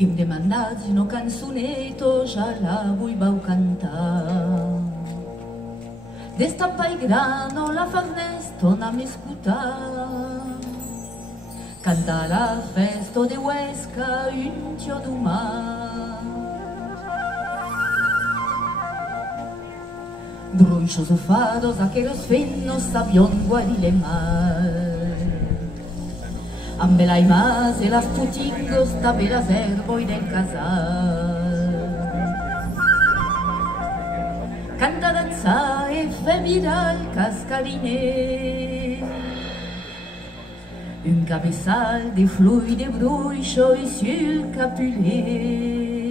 que em demandatz una canzoneta, ja la vull cantar. D'estampa i grano la farnesto n'am escutat. Canta la festa de Huesca un tio d'umà. Bruixos ufados, aquellos finos sabion guarir el mal. Amb el aimás y las putingos tape las herbos del casal. Canta, danza e fe virar el cascariner. Un cabeçal de fluix de bruixo i sur le capulet.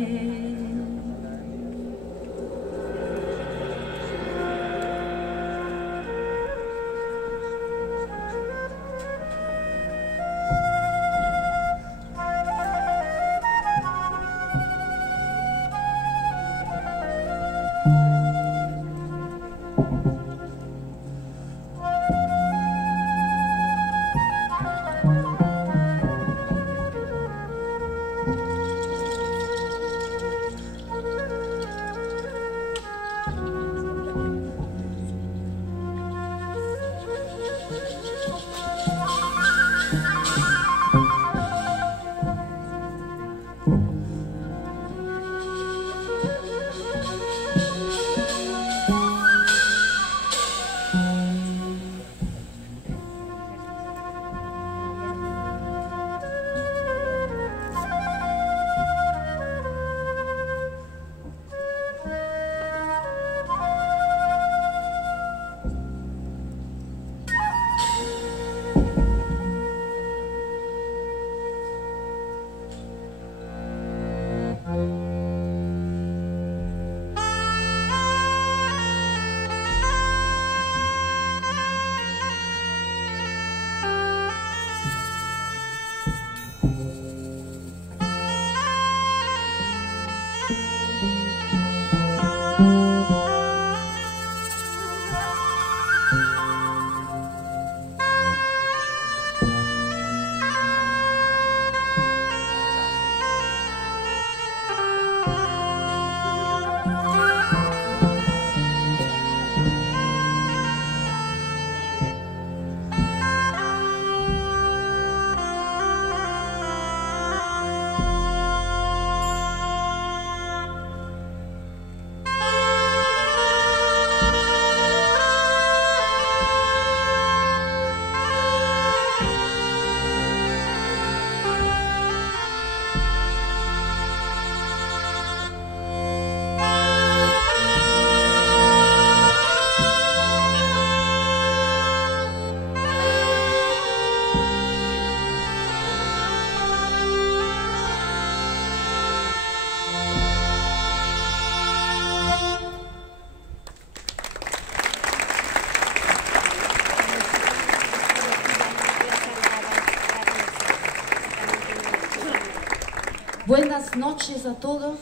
Buenas noches a todos.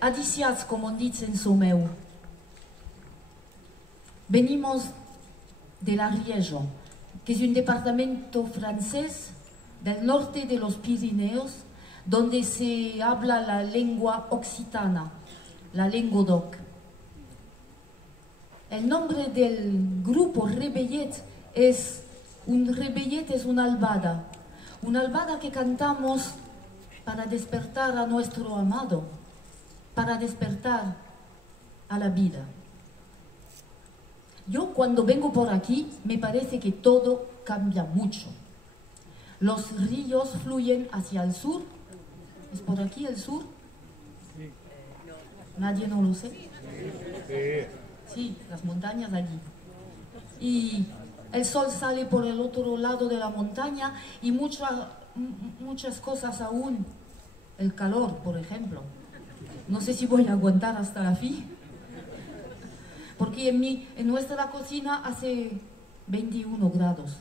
Adiciats, como dicen Someu. Venimos de la Rieja, que es un departamento francés del norte de los Pirineos, donde se habla la lengua occitana, la lengua d'oc. El nombre del grupo Rebellet es una albada que cantamos para despertar a nuestro amado, para despertar a la vida. Yo cuando vengo por aquí me parece que todo cambia mucho. Los ríos fluyen hacia el sur. ¿Es por aquí el sur? Nadie no lo sé. Sí, las montañas allí. Y el sol sale por el otro lado de la montaña y muchas cosas aún. El calor, por ejemplo. No sé si voy a aguantar hasta la fin. Porque en nuestra cocina hace 21 grados.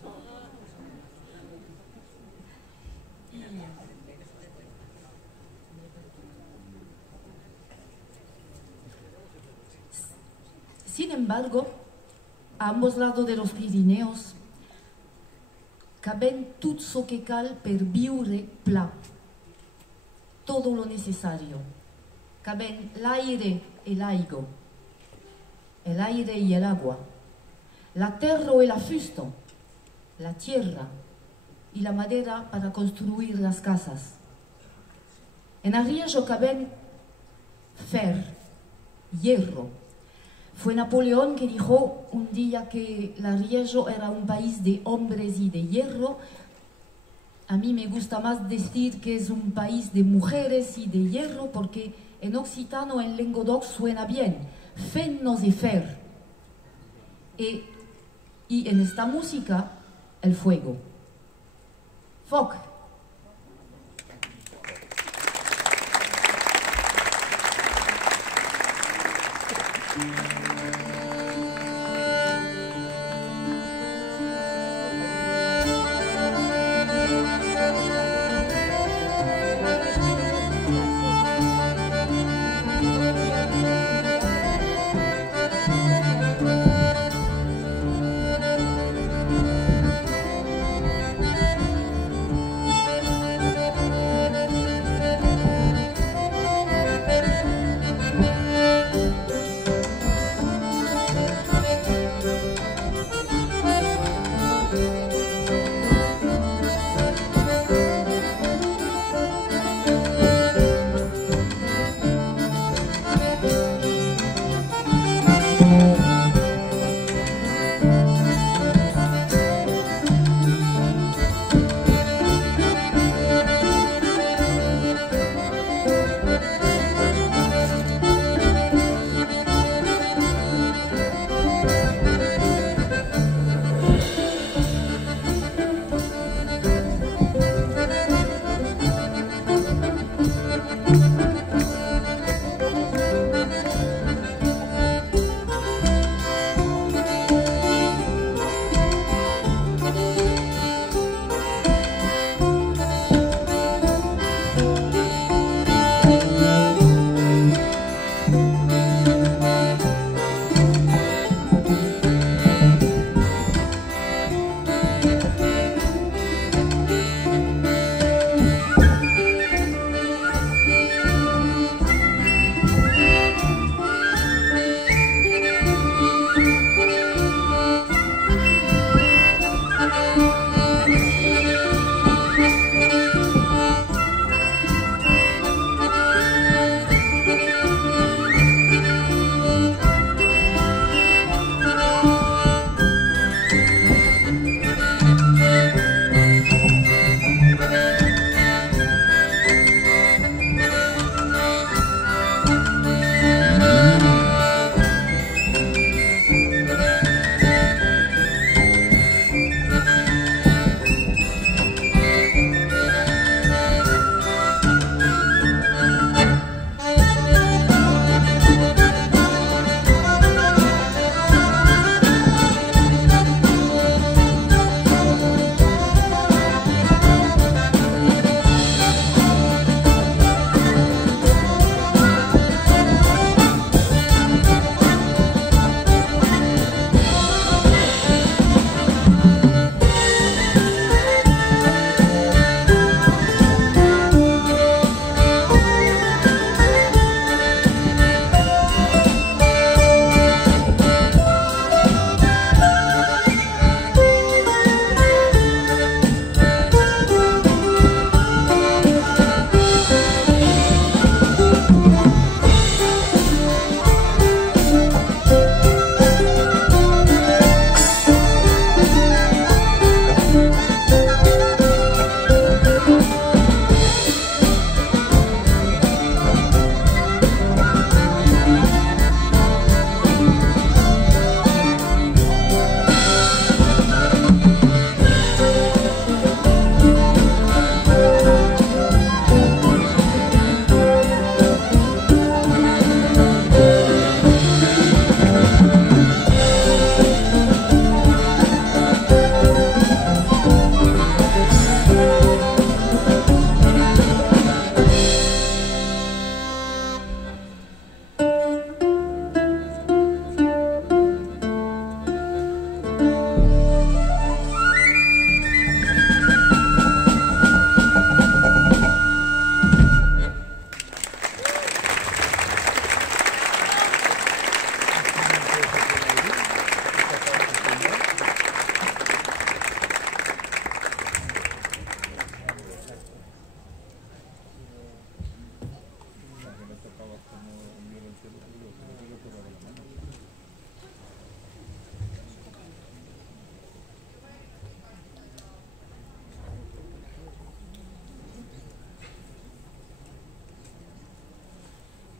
Sin embargo, a ambos lados de los Pirineos caben tot ce que cal per viure pla. todo lo necesario. Caben el aire, el aigo, el aire y el agua, la terra y la fusto, la tierra y la madera para construir las casas. En Arriajo caben fer, hierro. Fue Napoleón que dijo un día que Arriajo era un país de hombres y de hierro. A mí me gusta más decir que es un país de mujeres y de hierro, porque en occitano, en Languedoc, suena bien. Fennos y fer. Y en esta música, el fuego. Foc.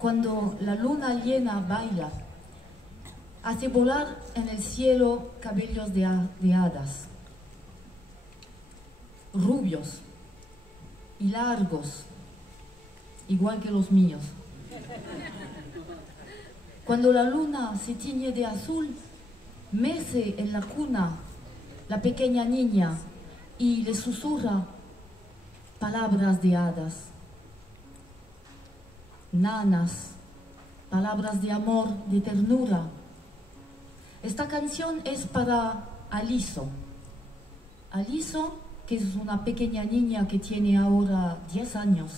cuando la luna llena baila, hace volar en el cielo cabellos de hadas, rubios y largos, igual que los míos. Cuando la luna se tiñe de azul, mece en la cuna la pequeña niña y le susurra palabras de hadas, nanas, palabras de amor, de ternura. Esta canción es para Aliso. Aliso, que es una pequeña niña que tiene ahora 10 años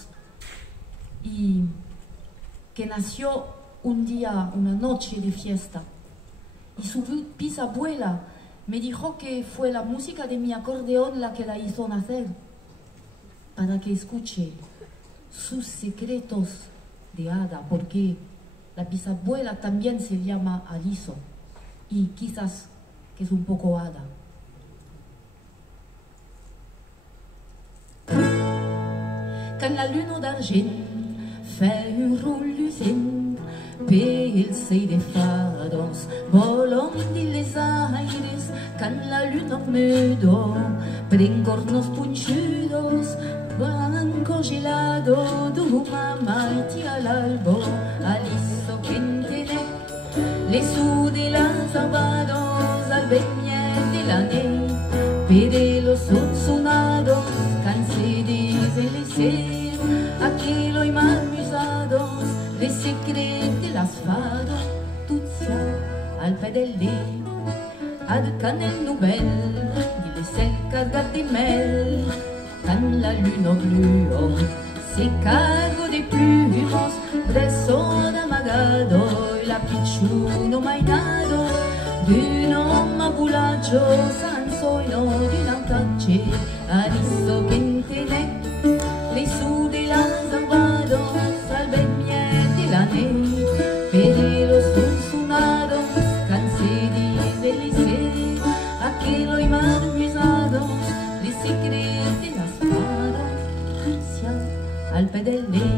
y que nació un día, una noche de fiesta. Y su bisabuela me dijo que fue la música de mi acordeón la que la hizo nacer, para que escuche sus secretos de hada, porque la bisabuela también se llama Aliso y quizás que es un poco hada. Quand la lune d'argent fait un rôle lucent, pelse de fados volan de les aires, quand la luna mudo pren cornos punchudos, blanco gelado, mamá y al albo, Aliso que entiende, les sous de las sábados al beñar de la ney, pere los sonados, cansé de lecer, aquello y marmisados, les secrets de las fados, tout ça al pedelle, ad canel nouvelle, il les cargat de mel, quand la lune blue, se cargo de plumos, bresson amagado, la picciuno mainado, d'un homme abulaggio, sansoino d'un antacce, Aliso che intene, le su de las aguados, al beñar de la ney, pere los sunsunados, cansé de lice, aquello y marmisados, les secrets de las fadas, al pedelle,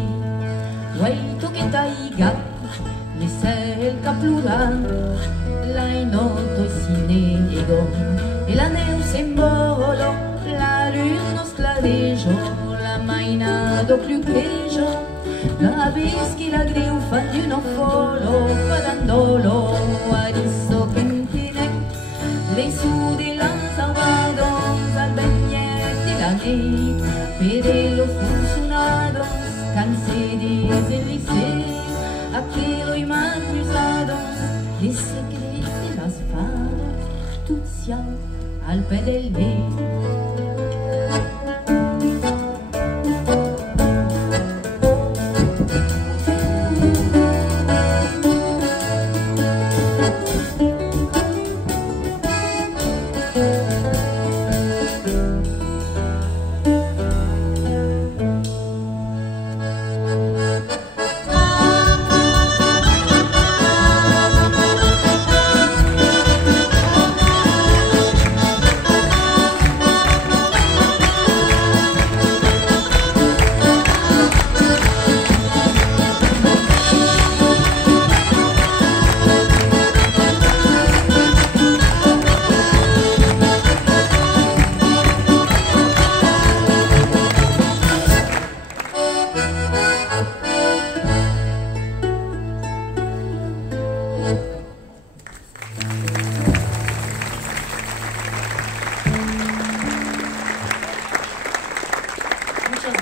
guaito que taiga, les el capluran, la inoto y sinego, el aneu sembolo, la lune nos clarejo, la mainado cluquejo, la vez que la greufa de un folo, guardandolo, Aliso que entiende, le su de las aguados, al beñar de la ney, pere los funcionados, cansé de lice, aquello y marmisados, les secrets de las fadas, tout ça al pedelle.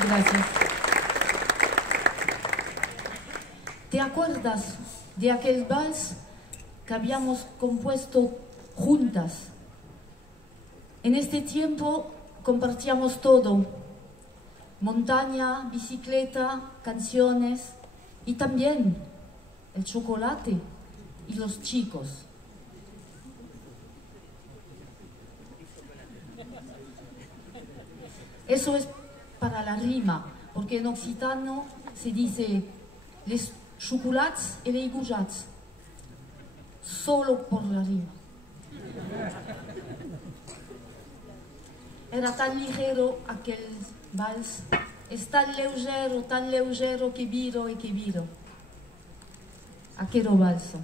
Gracias. ¿Te acuerdas de aquel vals que habíamos compuesto juntas? En este tiempo compartíamos todo: montaña, bicicleta, canciones y también el chocolate y los chicos. Eso es para la rima, porque en occitano se dice les chocolats et les goujats, solo por la rima. Era tan ligero aquel vals, es tan leugero que viro y que viro. Aquero Balso.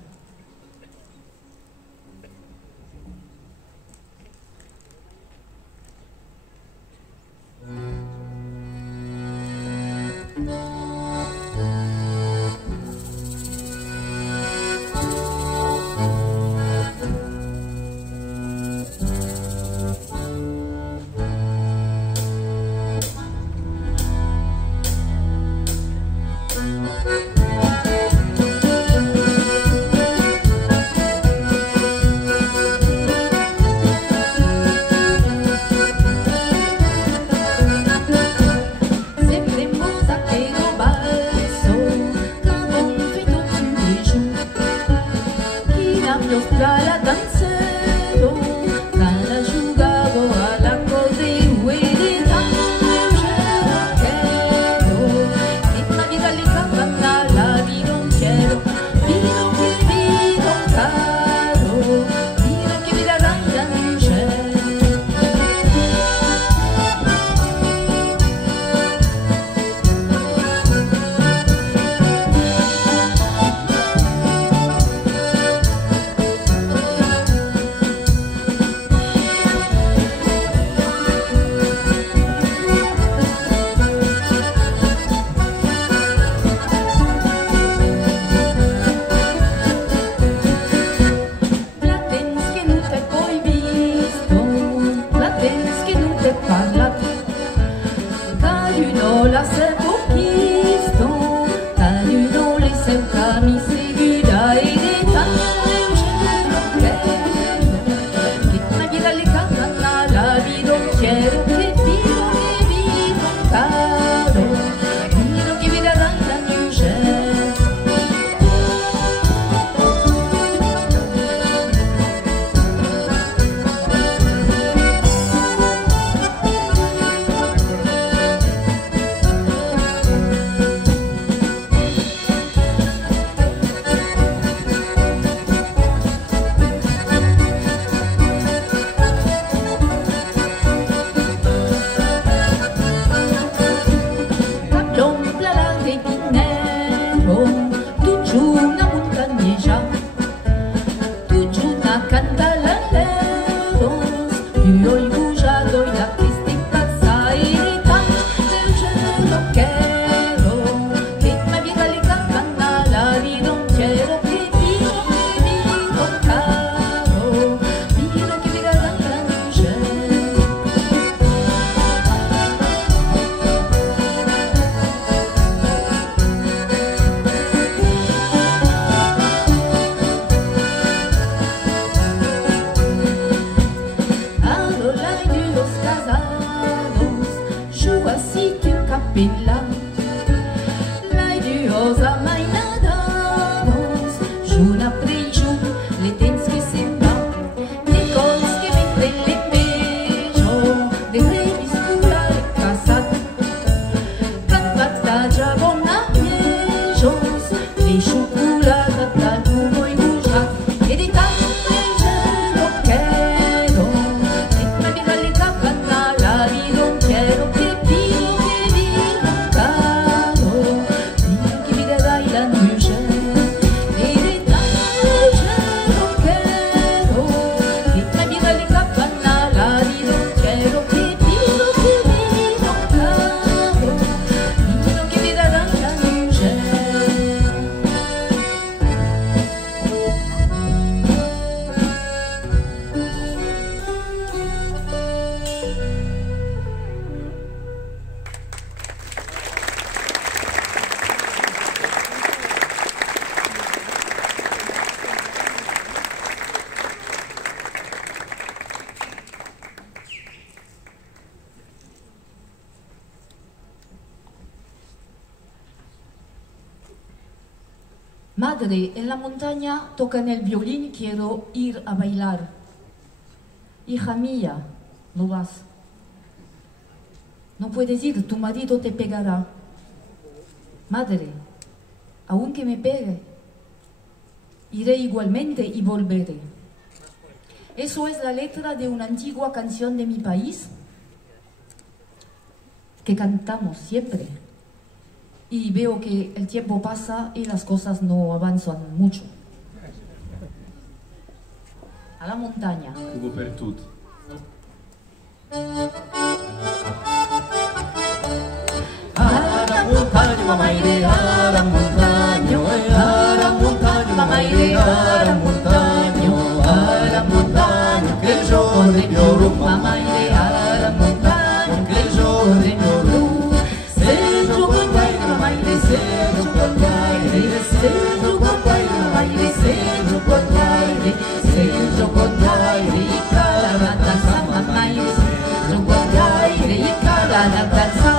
Madre, en la montaña tocan el violín, quiero ir a bailar. Hija mía, no vas. No puedes ir, tu marido te pegará. Madre, aunque me pegue, iré igualmente y volveré. Eso es la letra de una antigua canción de mi país que cantamos siempre. y veo que el tiempo pasa y las cosas no avanzan mucho. A la montaña. Ugo per tutti. A la montaña, mamá iré a la montaña, a la montaña, mamá iré a la montaña, que yo de lloro, mamá iré a la montaña, que yo de lloro. Centro con guayra, mamá iré, centro con guayra, centro con guayra, mamá iré, centro con guayra, centro con guayra, y cada danza, mamá iré, centro con guayra, y cada danza.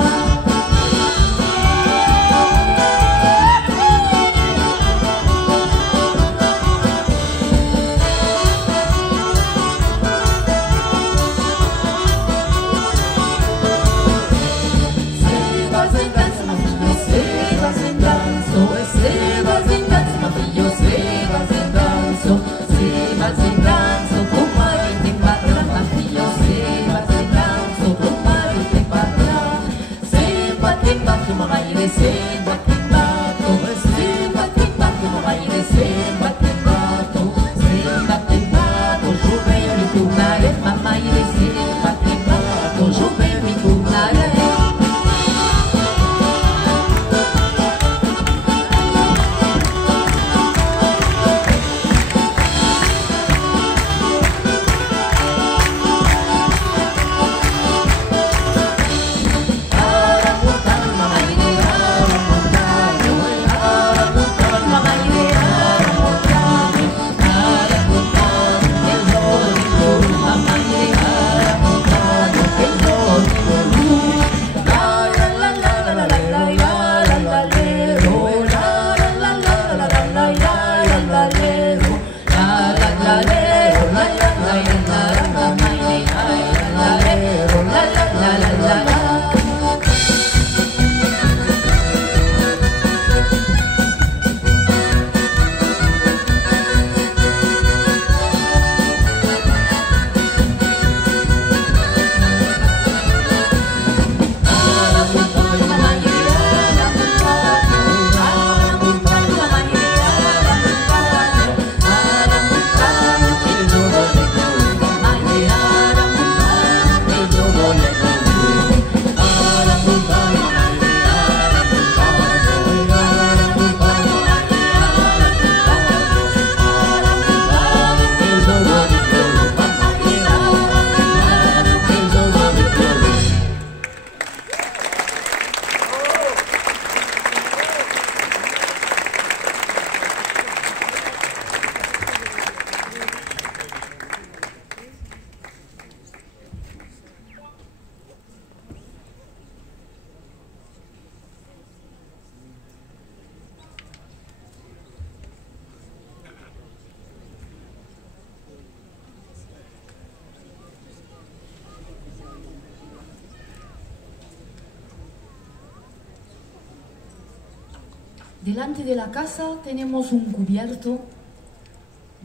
Delante de la casa tenemos un cubierto,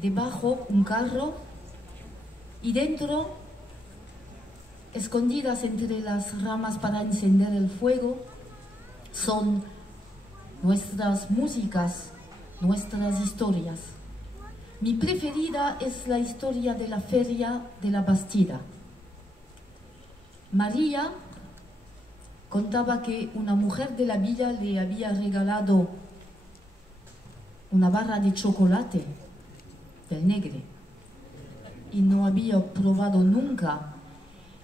debajo un carro y dentro, escondidas entre las ramas para encender el fuego, son nuestras músicas, nuestras historias. Mi preferida es la historia de la feria de la Bastida. María contaba que una mujer de la villa le había regalado una barra de chocolate del Negre y no había probado nunca.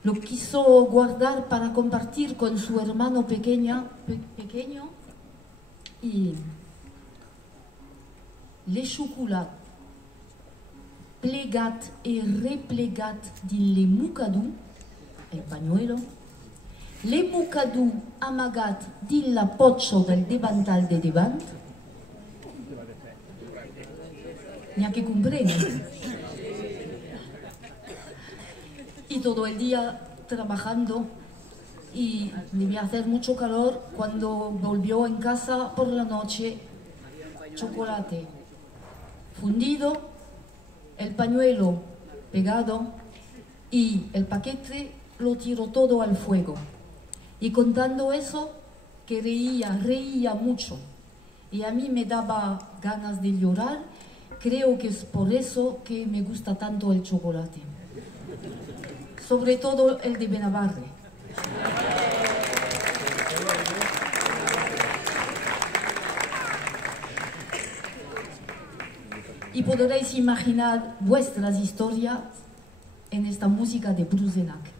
Lo quiso guardar para compartir con su hermano pequeño y le chocolat plegat y replegat di mucadú, el pañuelo, le mucadú amagat di la pocho del devantal de devant. Ni a que comprende. Y todo el día trabajando y debía hacer mucho calor. Cuando volvió en casa por la noche, chocolate fundido, el pañuelo pegado y el paquete lo tiró todo al fuego. Y contando eso, que reía mucho. Y a mí me daba ganas de llorar. Creo que es por eso que me gusta tanto el chocolate. Sobre todo el de Benabarre. Y podréis imaginar vuestras historias en esta música de Brusenac.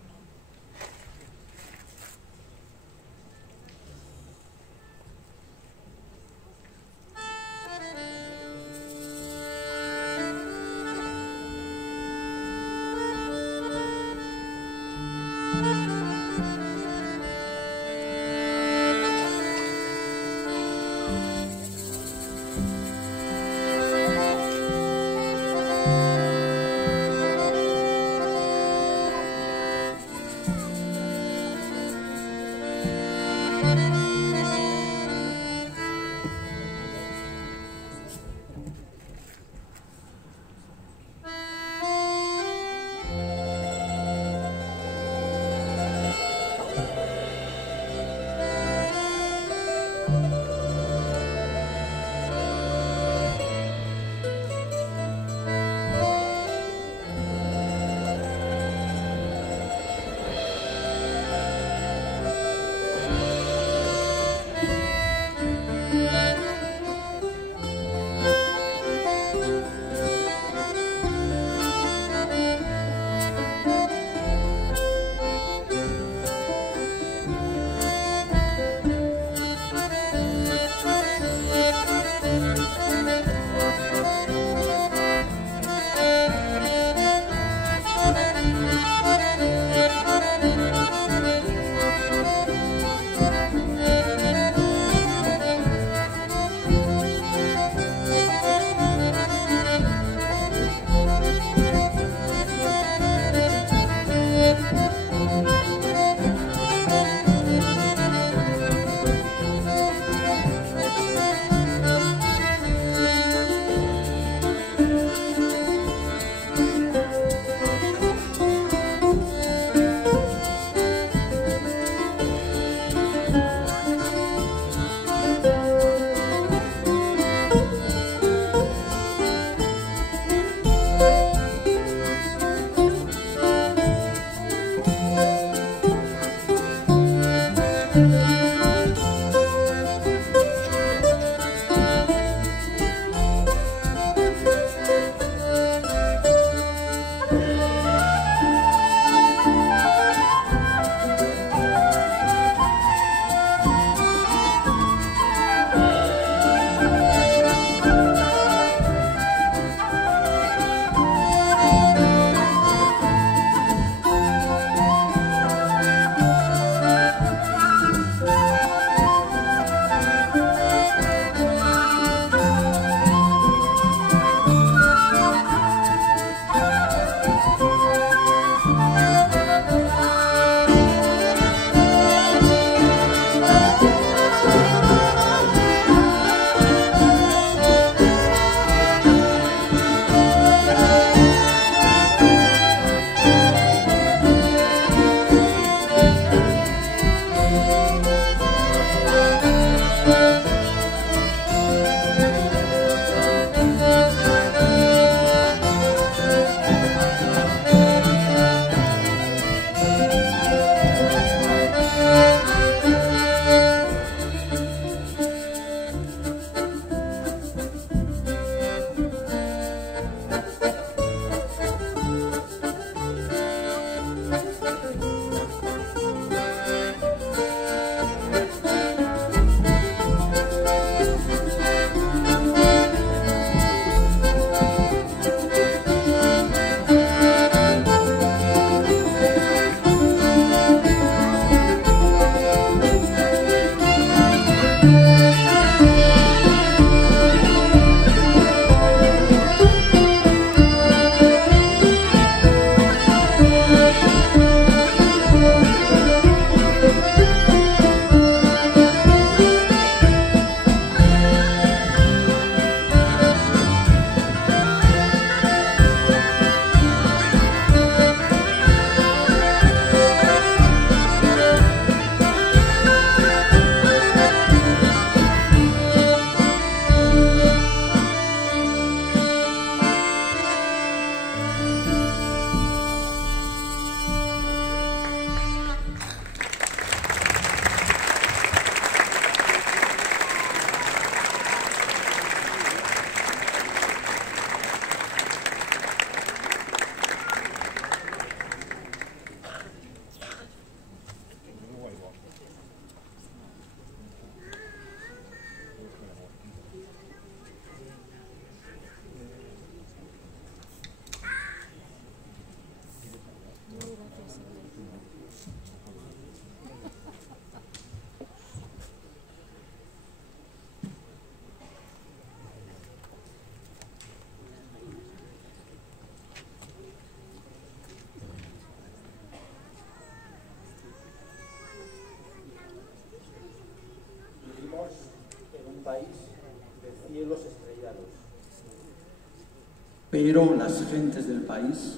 Pero las gentes del país,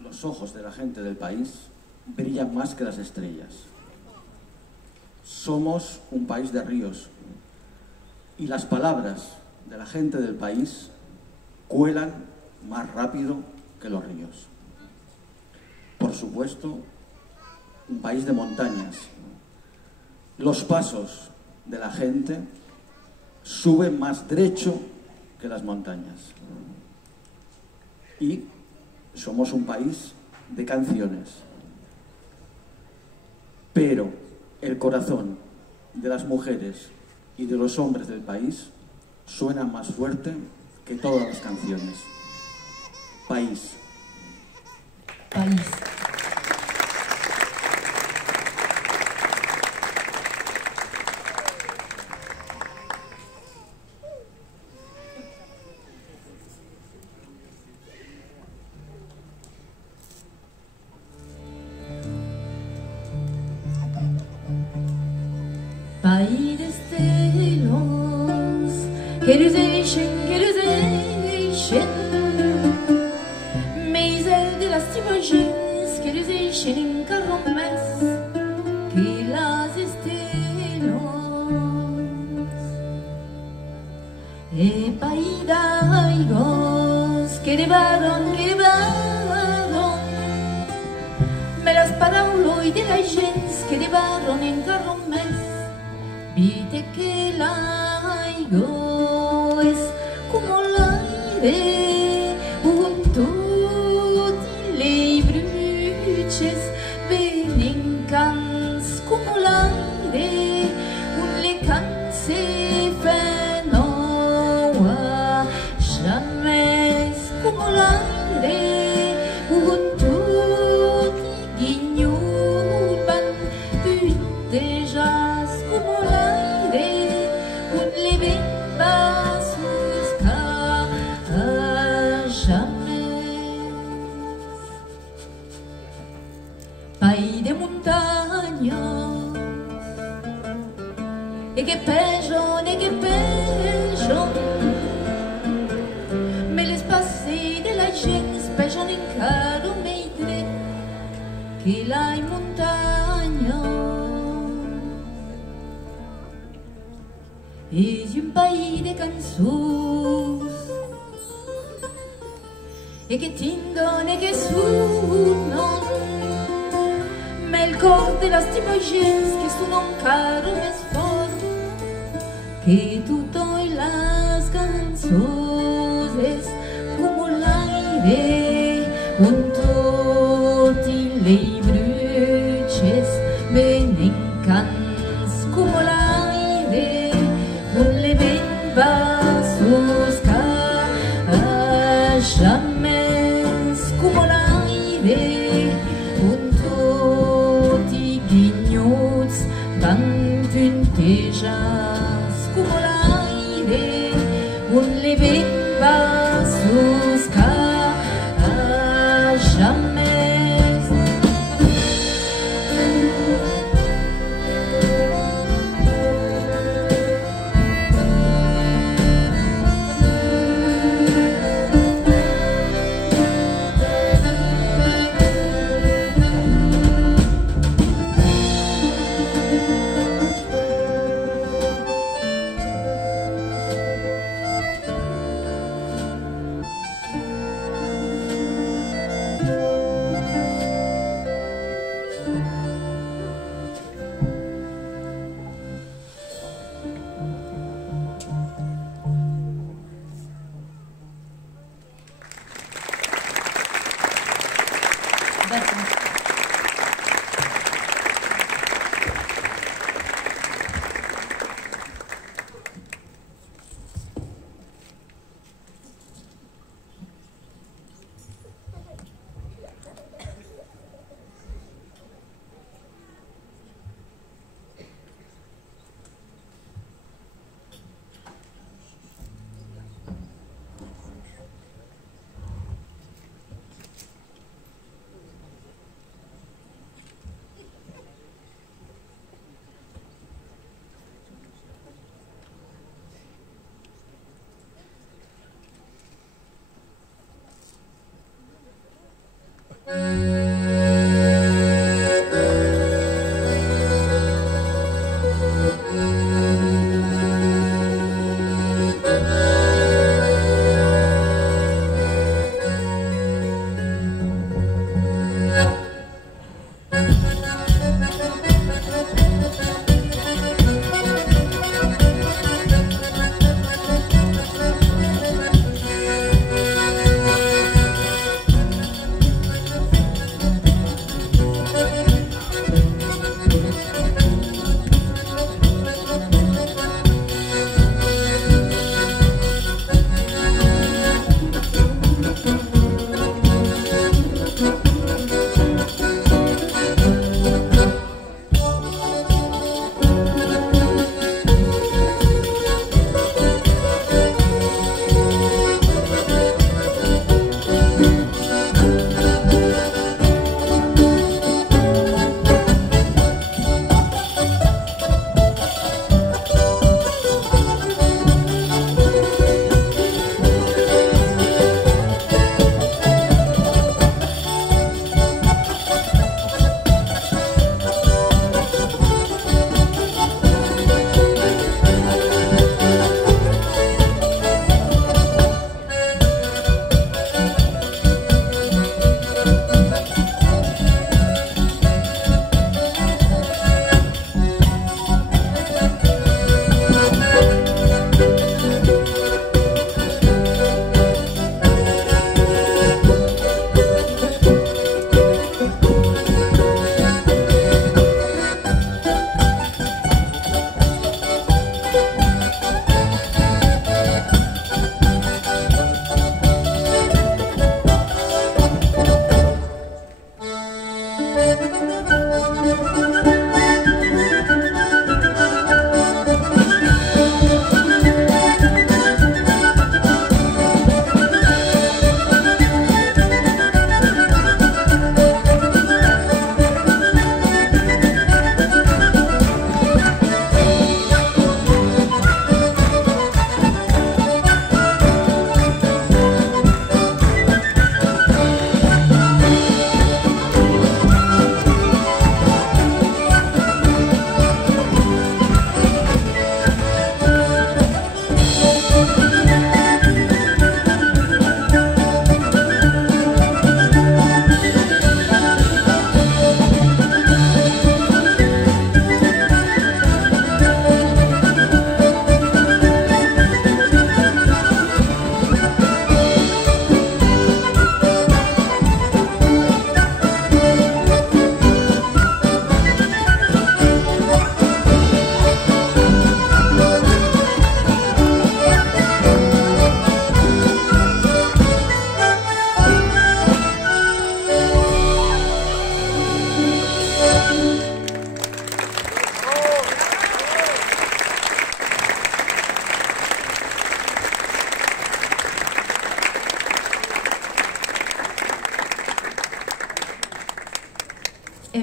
los ojos de la gente del país, brillan más que las estrellas. Somos un país de ríos y las palabras de la gente del país cuelan más rápido que los ríos. Por supuesto, un país de montañas. Los pasos de la gente suben más derecho que las montañas. Y somos un país de canciones. Pero el corazón de las mujeres y de los hombres del país suena más fuerte que todas las canciones. País. País. País de estelos, querusation, Maisel de las imagens, querusation en carromes, que las estelos. E país d'aigos, que de baron, me las paraulo y de la gens, que de baron en carromes. Vite que l'aigo es como l'aire, un tutti le bruches venen cans como l'aire, un le canse fenoa, jamais como l'aire, un tutti guignoban, déjà como l'aire, un leven vas buscar jamais. País de montañas, et que pejon, mais l'espace de la gens pejon en caro meidre, que la montaña. És un país de cançons e que tindon e que sunon, mais el cor de las imagens que sunon caro més fort que totes les cançons. És como l'aire, on tot i les bruches venen cants como l'aire, un le ven vas buscar jamais como l'aire, un tot i guignots van puntejas como l'aire, un le ven vas buscar jamais. Gracias.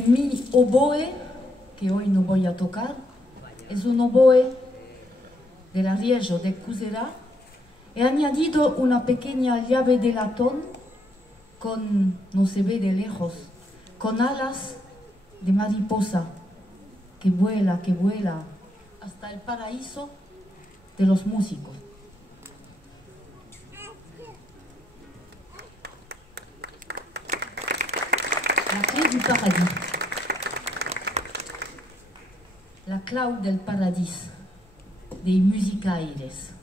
Mi oboe, que hoy no voy a tocar, es un oboe del Ariego de Couserà. He añadido una pequeña llave de latón con, no se ve de lejos, con alas de mariposa que vuela hasta el paraíso de los músicos. La clé du paradis. La clau del paradis dei Musicaires.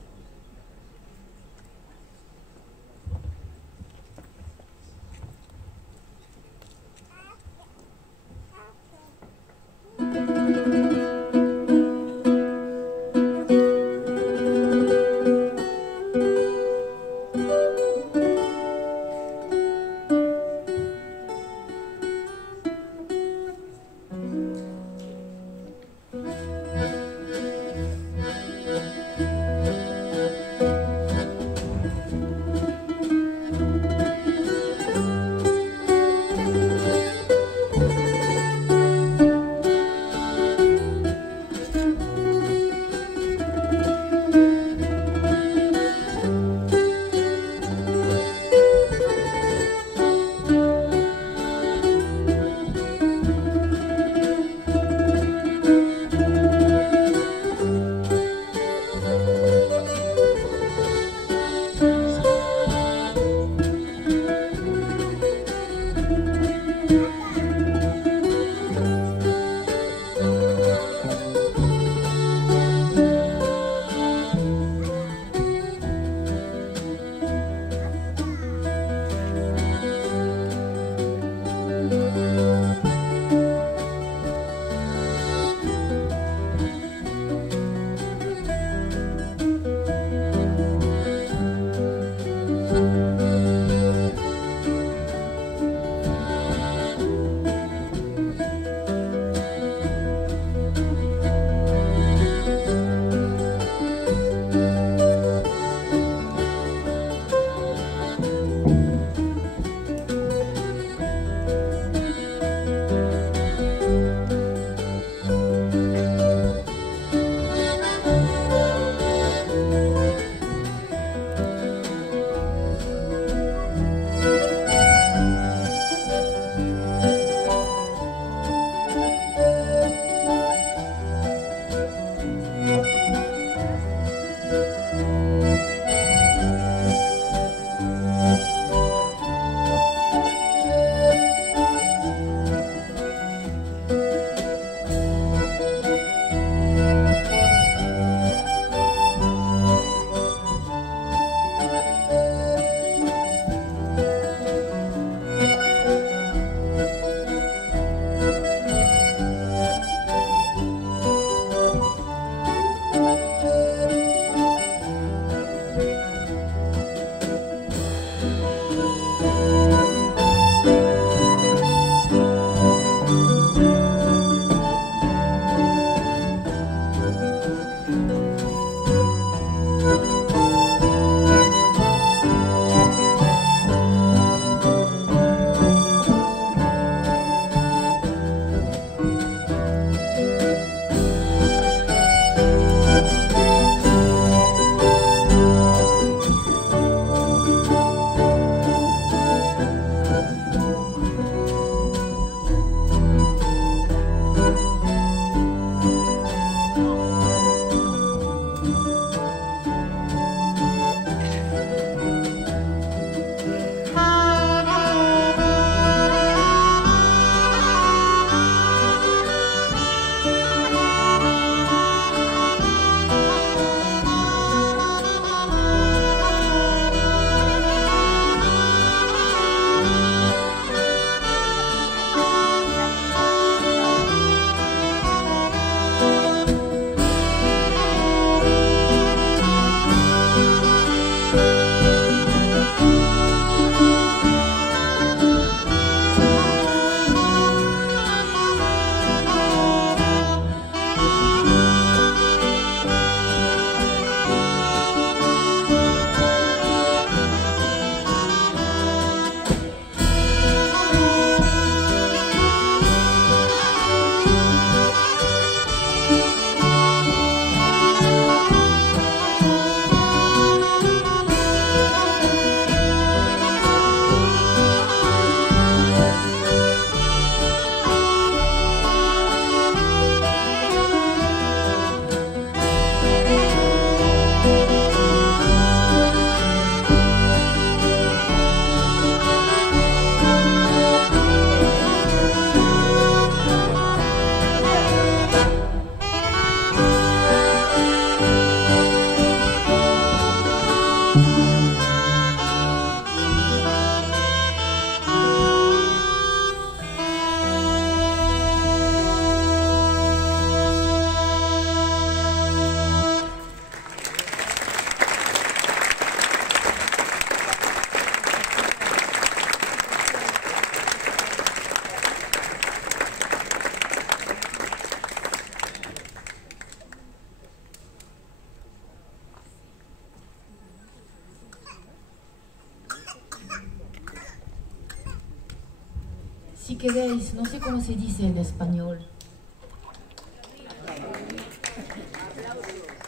si queréis, no sé cómo se dice en español.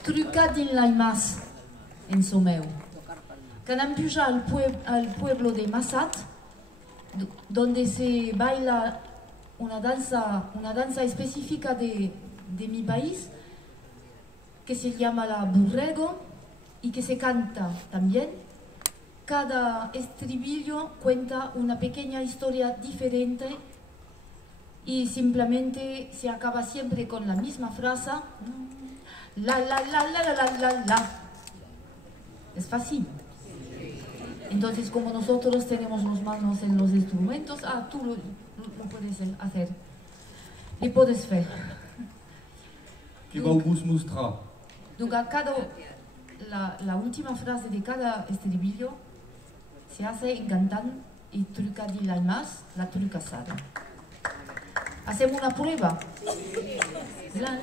Trucat din l'Aimas, en someu. Quand on puja al pueblo de Massat, donde se baila una danza específica de mi país, que se llama la burrego y que se canta también. Cada estribillo cuenta una pequeña historia diferente y simplemente se acaba siempre con la misma frase. La, la, la, la, la, la, la, la. Es fácil. Entonces, como nosotros tenemos las manos en los instrumentos, tú lo puedes hacer. Y puedes ver. Que va bus mostrar. Donc, la última frase de cada estribillo se hace cantando y truca di l'Aimas, la trucasada. Hacemos una prueba. La, la,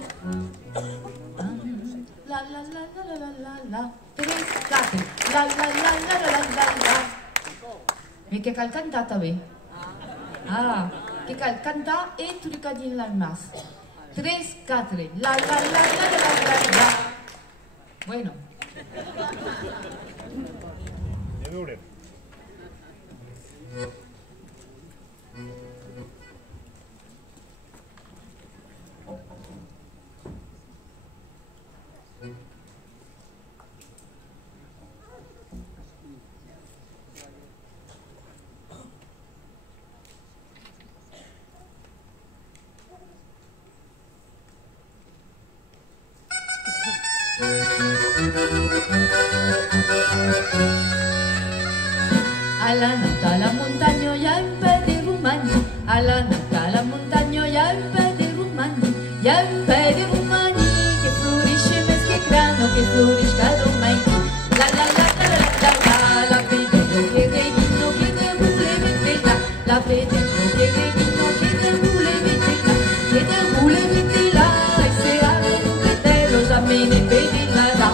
la, la, la, la, la, la, la. 3, 4. La, la, la, la, la, la, la. Mais que cal canta també. Que cal canta et truca di l'Aimas. 3, 4. La, la, la, la, la, la, la. Bueno. Ja veurem. A la nota la muntanya hi ha un petit romani, a la nota la muntanya hi ha un petit romani, hi ha un petit romani que floreix més que grano, que floreix cada mai. La la la la la la la, la pedro que reguino que de bule vitela, la pedro que reguino que de bule vitela, que de bule vitela, y se abre un petero, jamais pedila da.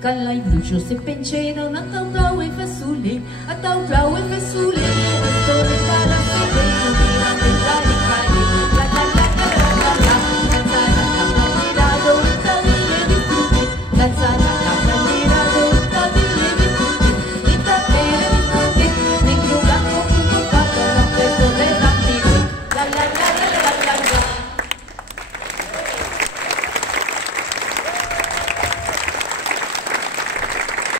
Can l'ai brucio se penceno, a tau blau e fa sole,